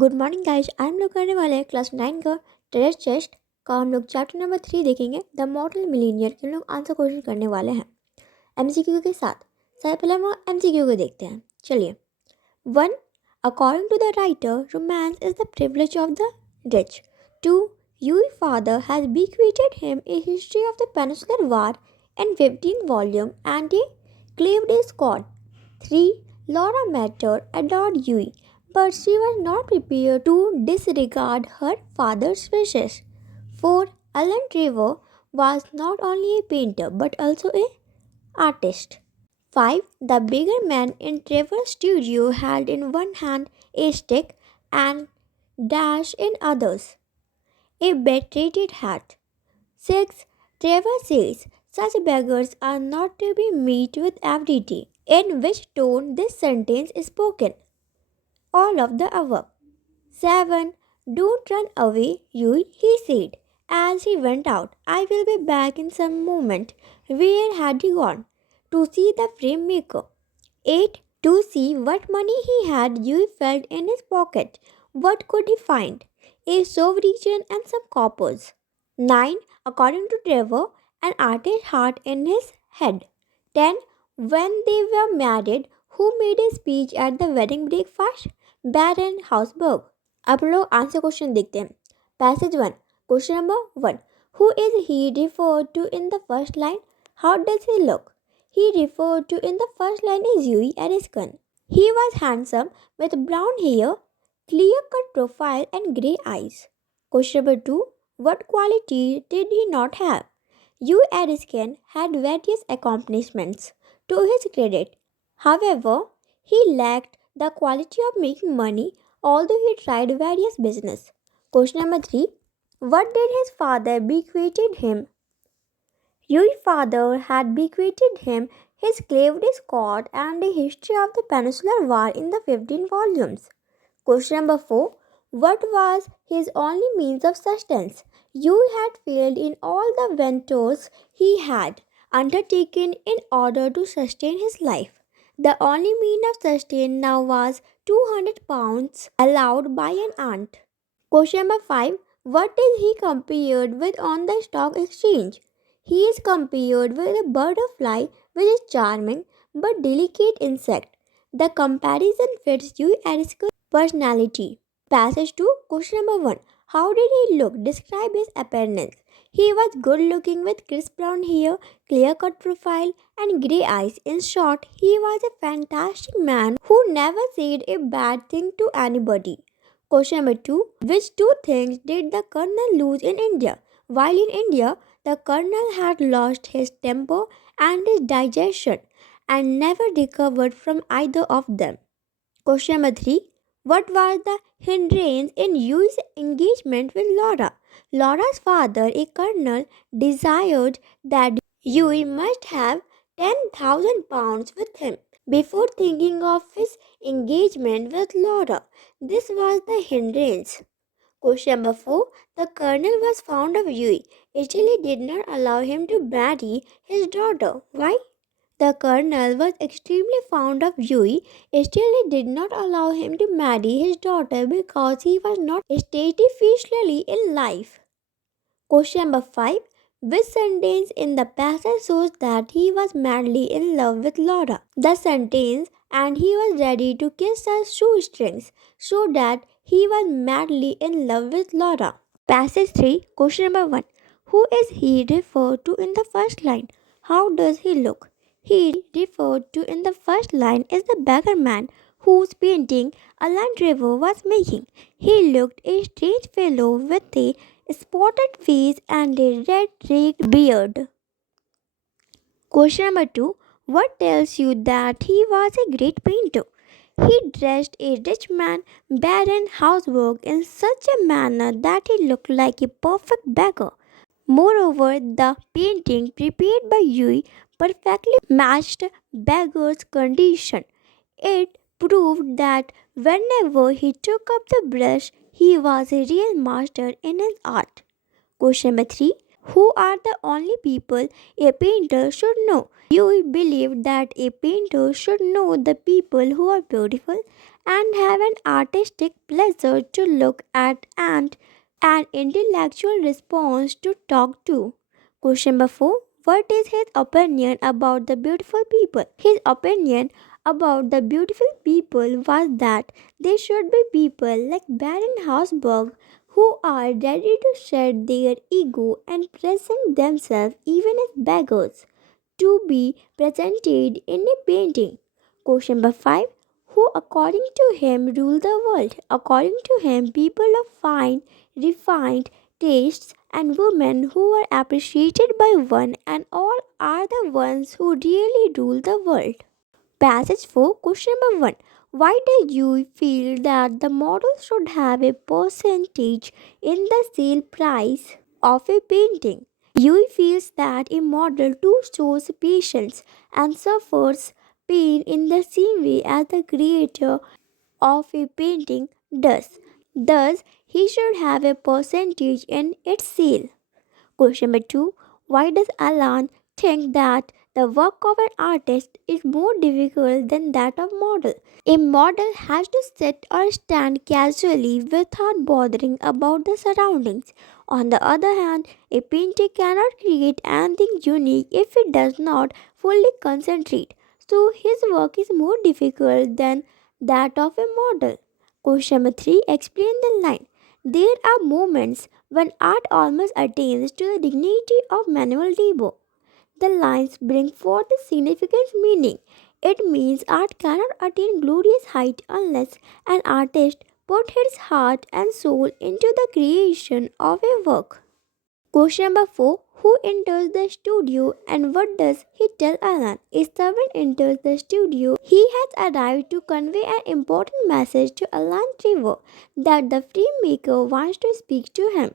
Good morning guys. आज हम लोग करने वाले हैं क्लास 9 का टेस्ट चेस्ट का हम लोग चैप्टर नंबर 3 देखेंगे। द मॉडल मिलीनियर के हम लोग आंसर क्वेश्चन करने वाले हैं एमसीक्यू के साथ। सबसे पहले हम एमसीक्यू को देखते हैं। चलिए। 1. According to the writer, romance is the privilege of the rich. 2. Yui's father has bequeathed him a history of the Peninsular War in 15 volumes and a clave Scott. 3. Laura Matter adored Yui, but she was not prepared to disregard her father's wishes. 4. Alan Trevor was not only a painter but also an artist. 5. The bigger man in Trevor's studio held in one hand a stick and dash in others a bed-rated hat. 6. Trevor says such beggars are not to be met with every day. In which tone this sentence is spoken? All of the above. 7. Don't run away, Yui, he said as he went out. I will be back in some moment. Where had he gone? To see the frame maker. 8. To see what money he had, Yui felt in his pocket. What could he find? A sovereign and some coppers. 9. According to Trevor, an artist's heart in his head. 10. When they were married, who made a speech at the wedding breakfast? Baron Hausberg. अब लोग answer question देखते हैं. Passage 1. Question number 1. Who is he referred to in the first line? How does he look? He referred to in the first line is Yui Eriskin. He was handsome with brown hair, clear-cut profile and grey eyes. Question number 2. What quality did he not have? Yui Eriskin had various accomplishments to his credit. However, he lacked the quality of making money, although he tried various business. Question number 3. What did his father bequeathed him? Yui's father had bequeathed him his claved Scott and a history of the Peninsular War in the 15 volumes. Question number 4. What was his only means of sustenance? Yui had failed in all the ventures he had undertaken in order to sustain his life. The only means of sustain now was 200 pounds allowed by an aunt. Question number 5. What is he compared with on the stock exchange? He is compared with a butterfly, which is charming but delicate insect. The comparison fits Yui Eriskin's personality. Passage 2. Question number 1. How did he look? Describe his appearance. He was good looking with crisp brown hair, clear cut profile, and grey eyes. In short, he was a fantastic man who never said a bad thing to anybody. Question number 2. Which two things did the colonel lose in India? While in India, the colonel had lost his temper and his digestion and never recovered from either of them. Question number 3. What was the hindrance in Yui's engagement with Laura? Laura's father, a colonel, desired that Yui must have 10,000 pounds with him before thinking of his engagement with Laura. This was the hindrance. Question number 4. The colonel was fond of Yui. Still, he did not allow him to marry his daughter. Why? The colonel was extremely fond of Yui. Still, he did not allow him to marry his daughter because he was not statistically in life. Question number 5. Which sentence in the passage shows that he was madly in love with Laura? The sentence, and he was ready to kiss her shoestrings, show that he was madly in love with Laura. Passage 3. Question number 1. Who is he referred to in the first line? How does he look? He referred to in the first line is the beggar man whose painting Alan Trevor was making. He looked a strange fellow with a spotted face and a red raked beard. Question number 2. What tells you that he was a great painter? He dressed a rich man, Baron Hausberg, in such a manner that he looked like a perfect beggar. Moreover, the painting prepared by Yui perfectly matched beggar's condition. It proved that whenever he took up the brush, he was a real master in his art. Question number 3. Who are the only people a painter should know? You believe that a painter should know the people who are beautiful and have an artistic pleasure to look at and an intellectual response to talk to. Question number 4. What is his opinion about the beautiful people? His opinion about the beautiful people was that they should be people like Baron Hausberg who are ready to shed their ego and present themselves even as beggars to be presented in a painting. Question number 5. Who, according to him, rule the world? According to him, people of fine, refined tastes and women who are appreciated by one and all are the ones who really rule the world. Passage 4, question number 1. Why do you feel that the model should have a percentage in the sale price of a painting? Yui feels that a model too shows patience and suffers pain in the same way as the creator of a painting does. Thus, he should have a percentage in its sale. Question number 2. Why does Alan think that the work of an artist is more difficult than that of model? A model has to sit or stand casually without bothering about the surroundings. On the other hand, a painter cannot create anything unique if it does not fully concentrate. So his work is more difficult than that of a model. Question number 3. Explain the line. There are moments when art almost attains to the dignity of manual labor. The lines bring forth a significant meaning. It means art cannot attain glorious height unless an artist put his heart and soul into the creation of a work. Question number 4. Who enters the studio and what does he tell Alan? A servant enters the studio. He has arrived to convey an important message to Alan Trevor that the filmmaker wants to speak to him.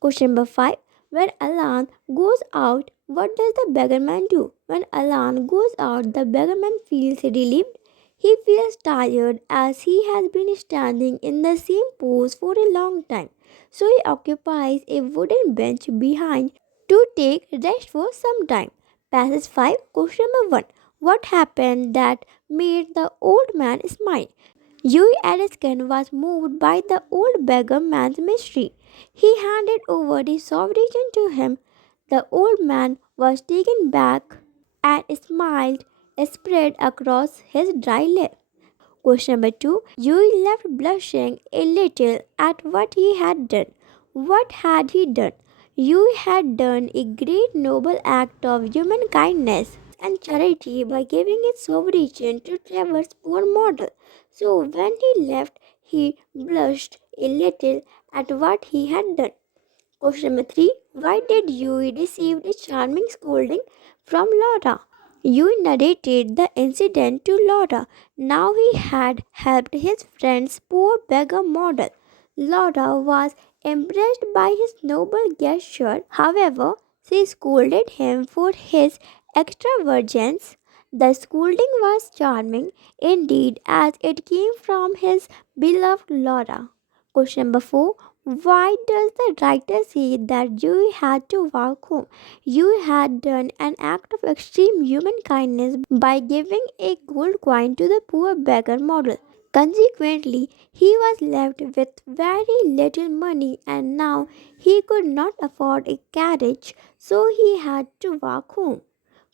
Question number 5. When Alan goes out, what does the beggarman do? When Alan goes out, the beggarman feels relieved. He feels tired as he has been standing in the same pose for a long time. So he occupies a wooden bench behind to take rest for some time. Passage 5. Question number 1. What happened that made the old man smile? Yui Eriskin was moved by the old beggar man's mystery. He handed over the sovereign to him. The old man was taken back and smiled spread across his dry lip. Question number 2. Yui left blushing a little at what he had done. What had he done? Yui had done a great noble act of human kindness and charity by giving his sovereign to Trevor's poor model. So when he left, he blushed a little at what he had done. Question number 3. Why did Yui receive a charming scolding from Laura? Yui narrated the incident to Laura. Now he had helped his friend's poor beggar model. Laura was impressed by his noble gesture. However, she scolded him for his extravagance. The scolding was charming indeed as it came from his beloved Laura. Question number 4. Why does the writer say that Yui had to walk home? Yui had done an act of extreme human kindness by giving a gold coin to the poor beggar model. Consequently, he was left with very little money and now he could not afford a carriage, so he had to walk home.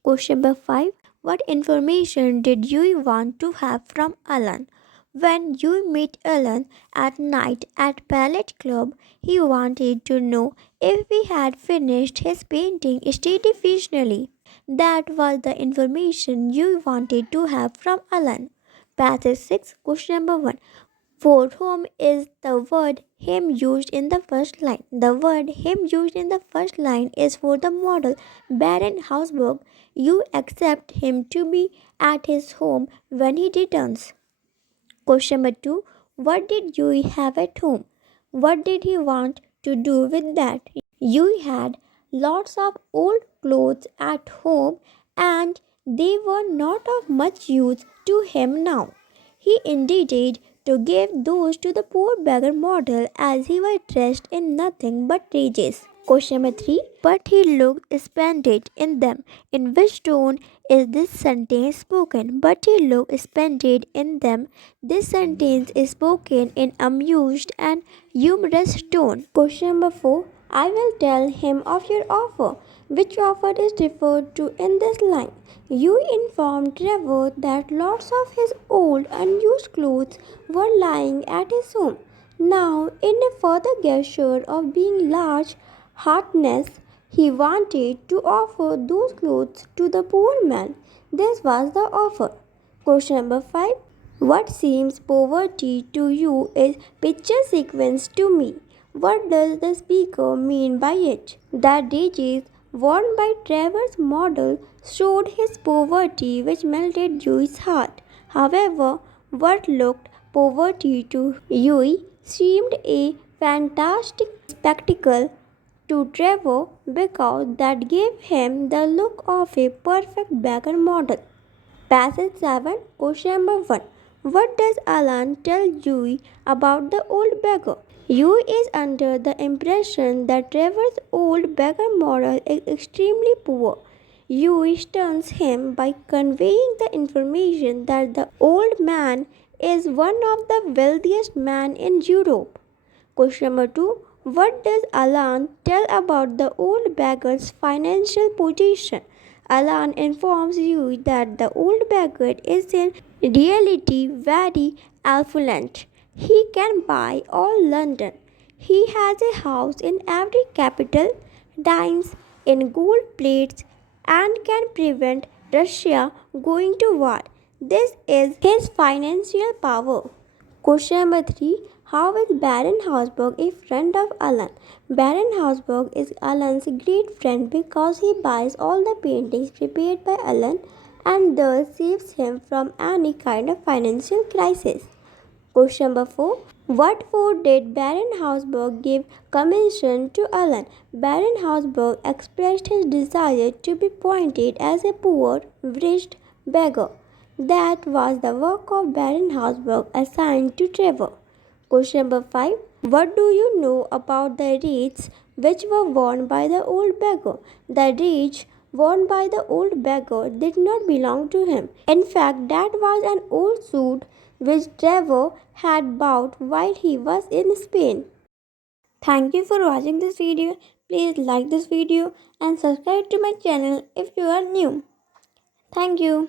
Question number 5. What information did you want to have from Alan? When you met Alan at night at Palette Club, he wanted to know if he had finished his painting satisfactorily. That was the information you wanted to have from Alan. Passage 6, question number 1. For whom is the word him used in the first line? The word him used in the first line is for the model Baron Hausberg. You accept him to be at his home when he returns. Question number 2. What did Yui have at home? What did he want to do with that? Yui had lots of old clothes at home and they were not of much use to him now. He intended to give those to the poor beggar model as he was dressed in nothing but rags. Question number 3. But he looked splendid in them. In which tone is this sentence spoken? But he looked splendid in them. This sentence is spoken in amused and humorous tone. Question number 4. I will tell him of your offer. Which offer is referred to in this line? You informed Trevor that lots of his old unused clothes were lying at his home. Now, in a further gesture of being large heartedness, he wanted to offer those clothes to the poor man. This was the offer. Question number 5. What seems poverty to you is picture sequence to me. What does the speaker mean by it? The digits worn by Trevor's model showed his poverty, which melted Dewey's heart. However, what looked poverty to Dewey seemed a fantastic spectacle to Trevor because that gave him the look of a perfect beggar model. Passage 7, question number 1. What does Alan tell Yui about the old beggar? Yui is under the impression that Trevor's old beggar model is extremely poor. Yui stuns him by conveying the information that the old man is one of the wealthiest men in Europe. Question number 2. What does Alan tell about the old beggar's financial position? Alan informs you that the old beggar is in reality very affluent. He can buy all London. He has a house in every capital, dines in gold plates, and can prevent Russia going to war. This is his financial power. Question number 3. How is Baron Hausberg a friend of Alan? Baron Hausberg is Alan's great friend because he buys all the paintings prepared by Alan and thus saves him from any kind of financial crisis. Question number 4. What for did Baron Hausberg give commission to Alan? Baron Hausberg expressed his desire to be pointed as a poor, wretched beggar. That was the work of Baron Hausberg assigned to Trevor. Question number 5. What do you know about the wreaths which were worn by the old beggar? The wreath worn by the old beggar did not belong to him. In fact, that was an old suit which Trevor had bought while he was in Spain. Thank you for watching this video. Please like this video and subscribe to my channel if you are new. Thank you.